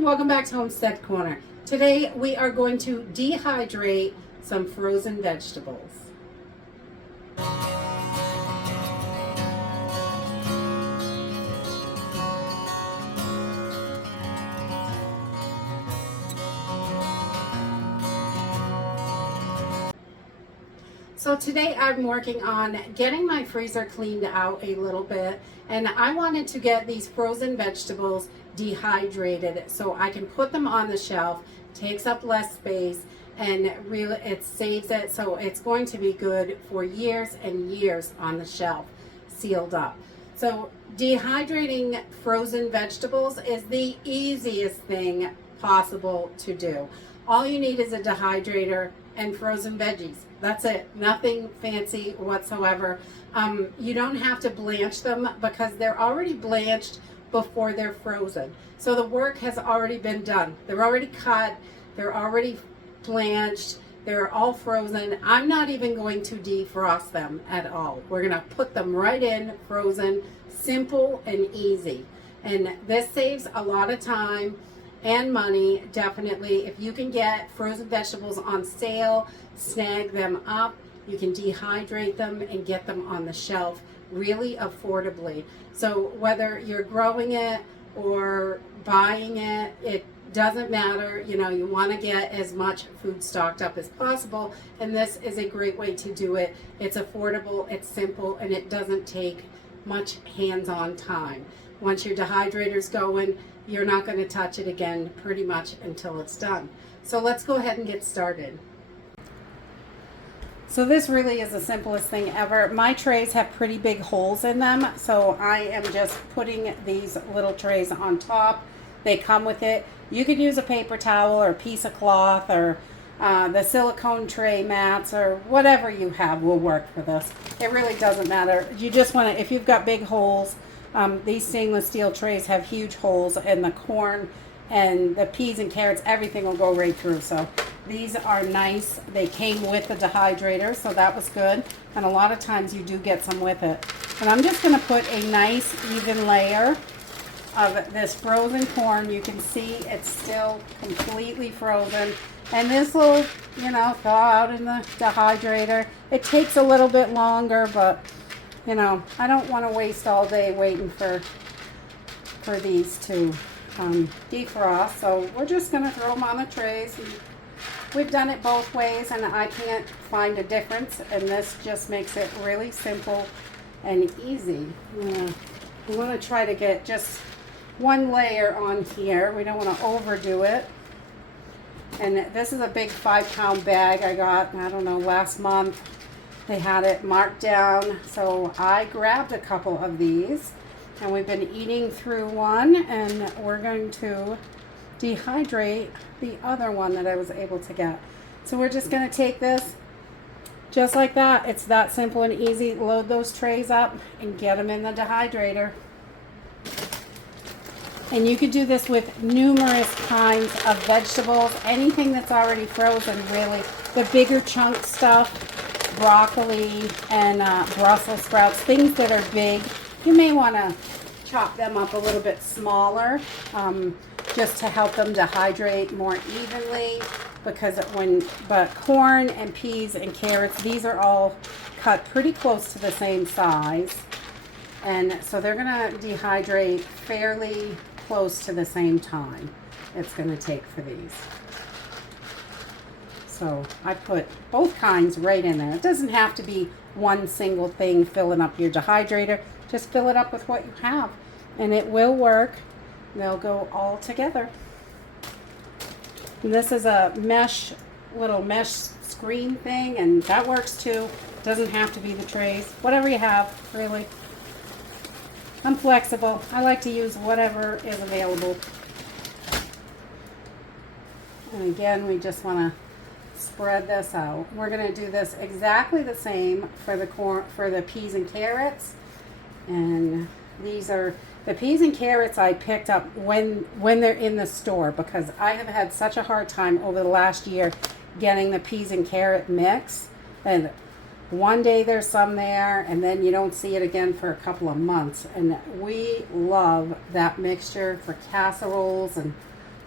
everyone, welcome back to Homestead Corner. Today we are going to dehydrate some frozen vegetables. So today I'm working on getting my freezer cleaned out a little bit, and I wanted to get these frozen vegetables dehydrated so I can put them on the shelf. Takes up less space and really it saves it, so it's going to be good for years and years on the shelf, sealed up. So dehydrating frozen vegetables is the easiest thing possible to do. All you need is a dehydrator and frozen veggies. That's it. Nothing fancy whatsoever. You don't have to blanch them because they're already blanched before they're frozen. So the work has already been done. They're already cut. They're already blanched. They're all frozen. I'm not even going to defrost them at all. We're going to put them right in frozen, simple and easy. And this saves a lot of time and money, definitely. If you can get frozen vegetables on sale, snag them up. You can dehydrate them and get them on the shelf really affordably. So whether you're growing it or buying it, it doesn't matter. You know, you want to get as much food stocked up as possible, and this is a great way to do it. It's affordable, it's simple, and it doesn't take much hands-on time. Once your dehydrator's going, you're not going to touch it again pretty much until it's done. So let's go ahead and get started. So this really is the simplest thing ever. My trays have pretty big holes in them, so I am just putting these little trays on top. They come with it. You could use a paper towel or a piece of cloth or the silicone tray mats or whatever you have will work for this. It really doesn't matter. You just want to, if you've got big holes, these stainless steel trays have huge holes, and the corn and the peas and carrots, everything will go right through. So these are nice. They came with the dehydrator, so that was good. And a lot of times you do get some with it. And I'm just going to put a nice even layer of this frozen corn. You can see it's still completely frozen. And this will, you know, go out in the dehydrator. It takes a little bit longer, but you know, I don't want to waste all day waiting for these to defrost. So we're just going to throw them on the trays. And we've done it both ways, and I can't find a difference, and this just makes it really simple and easy. We want to try to get just one layer on here. We don't want to overdo it. And this is a big 5-pound bag I got, I don't know, last month. They had it marked down, so I grabbed a couple of these, and we've been eating through one, and we're going to dehydrate the other one that I was able to get. So we're just going to take this just like that. It's that simple and easy. Load those trays up and get them in the dehydrator. And you could do this with numerous kinds of vegetables, anything that's already frozen, really. The bigger chunk stuff, broccoli and Brussels sprouts, things that are big, you may want to chop them up a little bit smaller, just to help them dehydrate more evenly, because but corn and peas and carrots, these are all cut pretty close to the same size, and so they're going to dehydrate fairly close to the same time it's going to take for these. So I put both kinds right in there. It doesn't have to be one single thing filling up your dehydrator. Just fill it up with what you have, and it will work. They'll go all together. And this is a little mesh screen thing, and that works too. Doesn't have to be the trays. Whatever you have, really. I'm flexible. I like to use whatever is available. And again, we just want to spread this out. We're going to do this exactly the same for the corn, for the peas and carrots. And these are the peas and carrots I picked up when they're in the store, because I have had such a hard time over the last year getting the peas and carrot mix. And one day there's some there, and then you don't see it again for a couple of months. And we love that mixture for casseroles and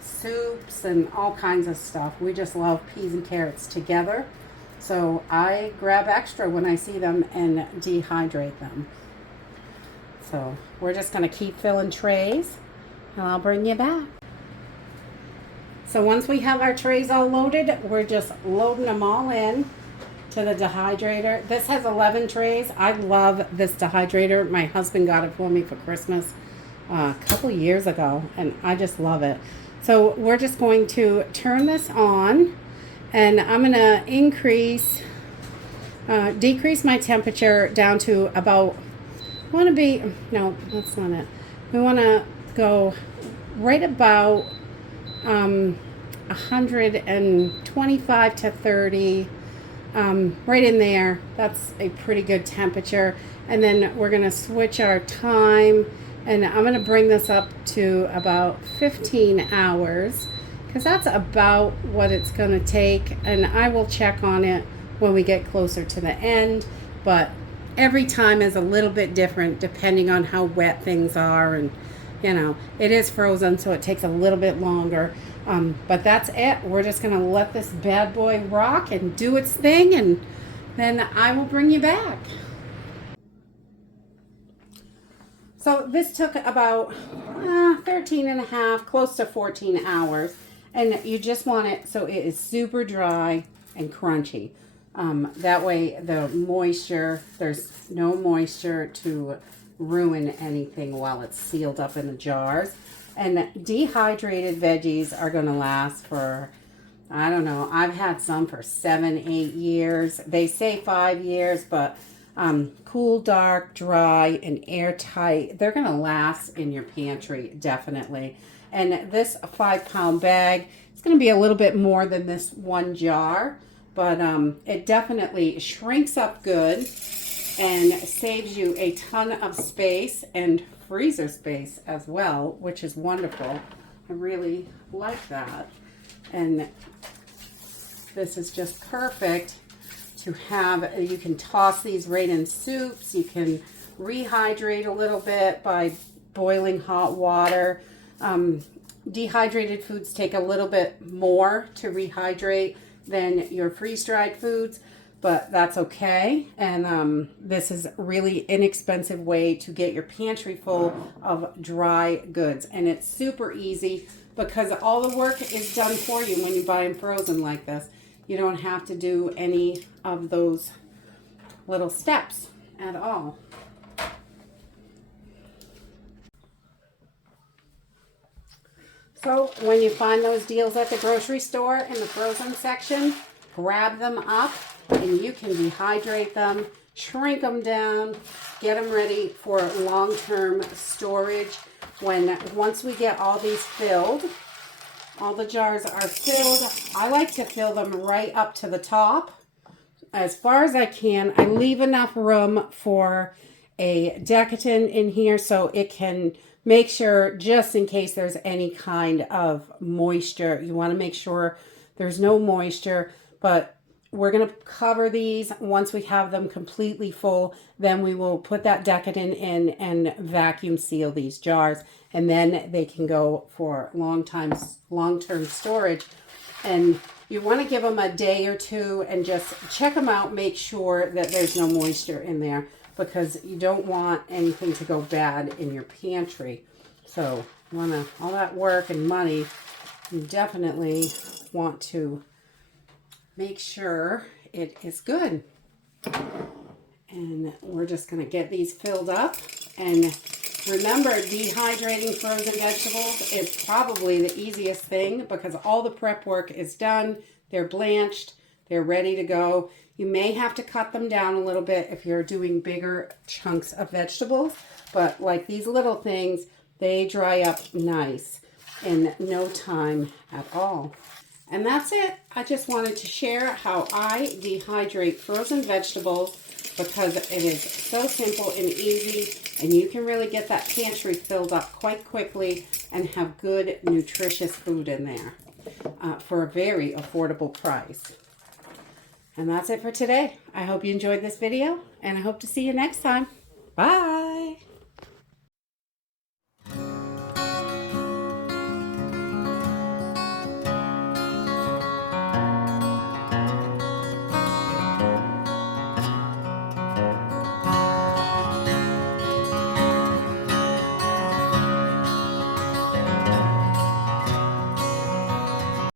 soups and all kinds of stuff. We just love peas and carrots together. So I grab extra when I see them and dehydrate them. So we're just going to keep filling trays and I'll bring you back. So once we have our trays all loaded, we're just loading them all in to the dehydrator. This has 11 trays. I love this dehydrator. My husband got it for me for Christmas a couple years ago, and I just love it. So we're just going to turn this on, and I'm going to decrease my temperature down to about, no, that's not it. We want to go right about 125 to 30, right in there. That's a pretty good temperature. And then we're going to switch our time, and I'm going to bring this up to about 15 hours because that's about what it's going to take. And I will check on it when we get closer to the end, but every time is a little bit different depending on how wet things are, and it is frozen, so it takes a little bit longer. But that's it. We're just going to let this bad boy rock and do its thing, and then I will bring you back. So this took about 13 and a half, close to 14 hours. And you just want it so it is super dry and crunchy. That way there's no moisture to ruin anything while it's sealed up in the jars. And dehydrated veggies are going to last for, I don't know, I've had some for 7, 8 years. They say 5 years, but cool, dark, dry, and airtight, they're going to last in your pantry, definitely. And this 5-pound bag is going to be a little bit more than this one jar, but it definitely shrinks up good and saves you a ton of space and freezer space as well, which is wonderful. I really like that. And this is just perfect to have. You can toss these right in soups. You can rehydrate a little bit by boiling hot water. Dehydrated foods take a little bit more to rehydrate than your freeze-dried foods, but that's okay. And this is really inexpensive way to get your pantry full of dry goods. And it's super easy because all the work is done for you when you buy them frozen like this. You don't have to do any of those little steps at all. So when you find those deals at the grocery store in the frozen section, grab them up and you can dehydrate them, shrink them down, get them ready for long-term storage. Once we get all these filled, all the jars are filled, I like to fill them right up to the top as far as I can. I leave enough room for a decanter in here so it can make sure, just in case there's any kind of moisture, you want to make sure there's no moisture. But we're going to cover these once we have them completely full. Then we will put that decanter in and vacuum seal these jars, and then they can go for long-term storage. And you want to give them a day or two and just check them out, make sure that there's no moisture in there, because you don't want anything to go bad in your pantry. So you want to, all that work and money, you definitely want to make sure it is good. And we're just going to get these filled up. And remember, dehydrating frozen vegetables is probably the easiest thing because all the prep work is done. They're blanched. They're ready to go. You may have to cut them down a little bit if you're doing bigger chunks of vegetables, but like these little things, they dry up nice in no time at all. And that's it. I just wanted to share how I dehydrate frozen vegetables because it is so simple and easy, and you can really get that pantry filled up quite quickly and have good, nutritious food in there for a very affordable price. And that's it for today. I hope you enjoyed this video, and I hope to see you next time. Bye.